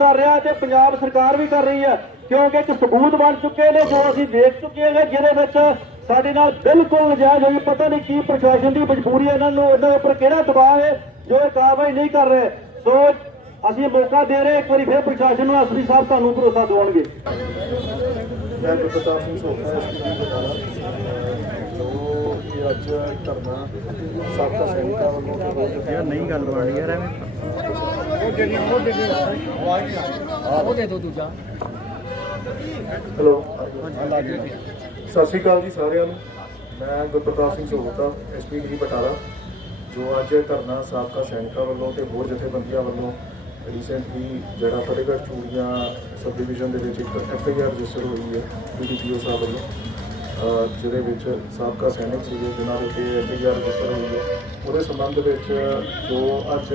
ਕਰ ਰਿਹਾ ਤੇ ਪੰਜਾਬ ਸਰਕਾਰ ਵੀ ਕਰ ਰਹੀ ਹੈ ਕਿਉਂਕਿ ਇੱਕ ਸਬੂਤ ਬਣ ਚੁੱਕੇ ਨੇ ਜੋ ਅਸੀਂ ਦੇਖ ਚੁੱਕੇ ਹਾਂ ਜਿਹਦੇ ਵਿੱਚ ਸਾਡੇ ਨਾਲ ਬਿਲਕੁਲ ਨਜਾਇਜ਼ ਹੋਈ ਪਤਾ ਨਹੀਂ ਕੀ ਪ੍ਰਸ਼ਾਸਨ ਦੀ ਮਜਬੂਰੀ ਹੈ ਇਹਨਾਂ ਨੂੰ ਇਹਨਾਂ ਦੇ ਉੱਪਰ ਕਿਹੜਾ ਦਬਾਅ ਹੈ ਜੋ ਇਹ ਕਾਰਵਾਈ ਨਹੀਂ ਕਰ ਰਹੇ। ਸੋ ਅਸੀਂ ਮੌਕਾ ਦੇ ਰਹੇ ਇੱਕ ਵਾਰੀ ਫਿਰ ਪ੍ਰਸ਼ਾਸਨ ਨੂੰ ਅਸਲੀ ਸਾਹਿਬ ਤੁਹਾਨੂੰ ਭਰੋਸਾ ਦਿਵਾਉਣਗੇ। ਮੈਂ ਗੁਰਪ੍ਰਤਾਪ ਸਿੰਘ ਸੋਖਾ ਐਸਪੀ ਜੋ ਇਹ ਅੱਜ ਧਰਨਾ ਸਾਬਕਾ ਸੈਨਿਕਾਂ ਵੱਲੋਂ ਤੇ ਹੋਰ ਜਥੇਬੰਦੀਆਂ ਨਹੀਂ ਗੱਲ ਬਣ ਯਾਰ ਐਵੇਂ। ਹੈਲੋ। ਸਤਿ ਸ਼੍ਰੀ ਅਕਾਲ ਜੀ ਸਾਰਿਆਂ ਨੂੰ। ਮੈਂ ਗੁਰਪ੍ਰਤਾਪ ਸਿੰਘ ਸੋਖਾ ਐਸਪੀ ਡੀ ਬਟਾਲਾ, ਜੋ ਅੱਜ ਧਰਨਾ ਸਾਬਕਾ ਸੈਨਿਕਾਂ ਵੱਲੋਂ ਤੇ ਹੋਰ ਜਥੇਬੰਦੀਆਂ ਵੱਲੋਂ ਰੀਸੈਂਟਲੀ ਜਿਹੜਾ ਫਤਿਹਗੜ੍ਹ ਚੂੜੀਆਂ ਸਬ ਡਿਵੀਜ਼ਨ ਦੇ ਵਿੱਚ ਇੱਕ ਐਫ ਆਈ ਆਰ ਰਜਿਸਟਰ ਹੋਈ ਹੈ ਡੀਡੀਪੀਓ ਸਾਹਿਬ ਵੱਲੋਂ ਜਿਹਦੇ ਵਿੱਚ ਸਾਬਕਾ ਸੈਨਿਕ ਸੀਗੇ, ਜਿਨ੍ਹਾਂ ਦੇ ਉੱਤੇ ਐਫ ਆਈ ਆਰ ਰਜਿਸਟਰ ਹੋਈ ਹੈ। ਉਹਦੇ ਸੰਬੰਧ ਵਿੱਚ ਜੋ ਅੱਜ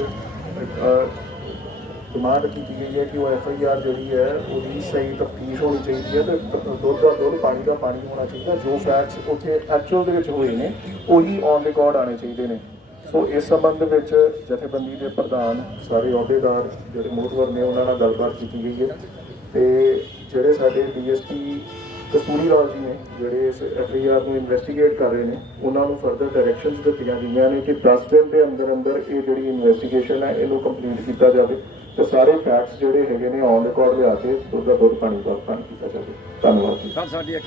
ਡਿਮਾਂਡ ਕੀਤੀ ਗਈ ਹੈ ਕਿ ਉਹ ਐਫ ਆਈ ਆਰ ਜਿਹੜੀ ਹੈ ਉਹਦੀ ਸਹੀ ਤਫਤੀਸ਼ ਹੋਣੀ ਚਾਹੀਦੀ ਹੈ ਤੇ ਦੁੱਧ ਦਾ ਦੁੱਧ, ਪਾਣੀ ਦਾ ਪਾਣੀ ਹੋਣਾ ਚਾਹੀਦਾ, ਜੋ ਫੈਕਟਸ ਉੱਥੇ ਐਕਚੁਅਲ ਦੇ ਵਿੱਚ ਹੋਏ ਨੇ, ਉਹੀ ਔਨ ਰਿਕਾਰਡ ਆਣੇ ਚਾਹੀਦੇ ਨੇ। ਸੋ ਇਸ ਸੰਬੰਧ ਵਿੱਚ ਜਥੇਬੰਦੀ ਦੇ ਪ੍ਰਧਾਨ, ਸਾਰੇ ਅਹੁਦੇਦਾਰ ਜਿਹੜੇ ਮੋਹਤਵਰ ਨੇ, ਉਹਨਾਂ ਨਾਲ ਗੱਲਬਾਤ ਕੀਤੀ ਗਈ ਹੈ ਤੇ ਜਿਹੜੇ ਸਾਡੇ ਡੀਐਸਪੀ ਕਸੂਰੀ ਲਾਲ ਜੀ ਨੇ, ਜਿਹੜੇ ਇਸ ਐਫ ਆਈ ਆਰ ਨੂੰ ਇਨਵੈਸਟੀਗੇਟ ਕਰ ਰਹੇ ਨੇ, ਉਹਨਾਂ ਨੂੰ ਫਰਦਰ ਡਾਇਰੈਕਸ਼ਨਸ ਦਿੱਤੀਆਂ ਗਈਆਂ ਨੇ ਕਿ 10 ਦਿਨ ਦੇ ਅੰਦਰ ਅੰਦਰ ਇਹ ਜਿਹੜੀ ਇਨਵੈਸਟੀਗੇਸ਼ਨ ਹੈ, ਇਹਨੂੰ ਕੰਪਲੀਟ ਕੀਤਾ ਜਾਵੇ। ਤੇ ਸਾਰੇ ਫੈਕਟਸ ਜਿਹੜੇ ਹੈਗੇ ਨੇ ਔਨ ਰਿਕਾਰਡ ਲਿਆ ਕੇ ਦੁੱਧ ਦਾ ਦੁੱਧ, ਪਾਣੀ ਦਾ ਪਾਣੀ ਕੀਤਾ ਜਾਵੇ। ਧੰਨਵਾਦ ਜੀ। ਸਰ, ਸਾਡੀ ਇੱਕ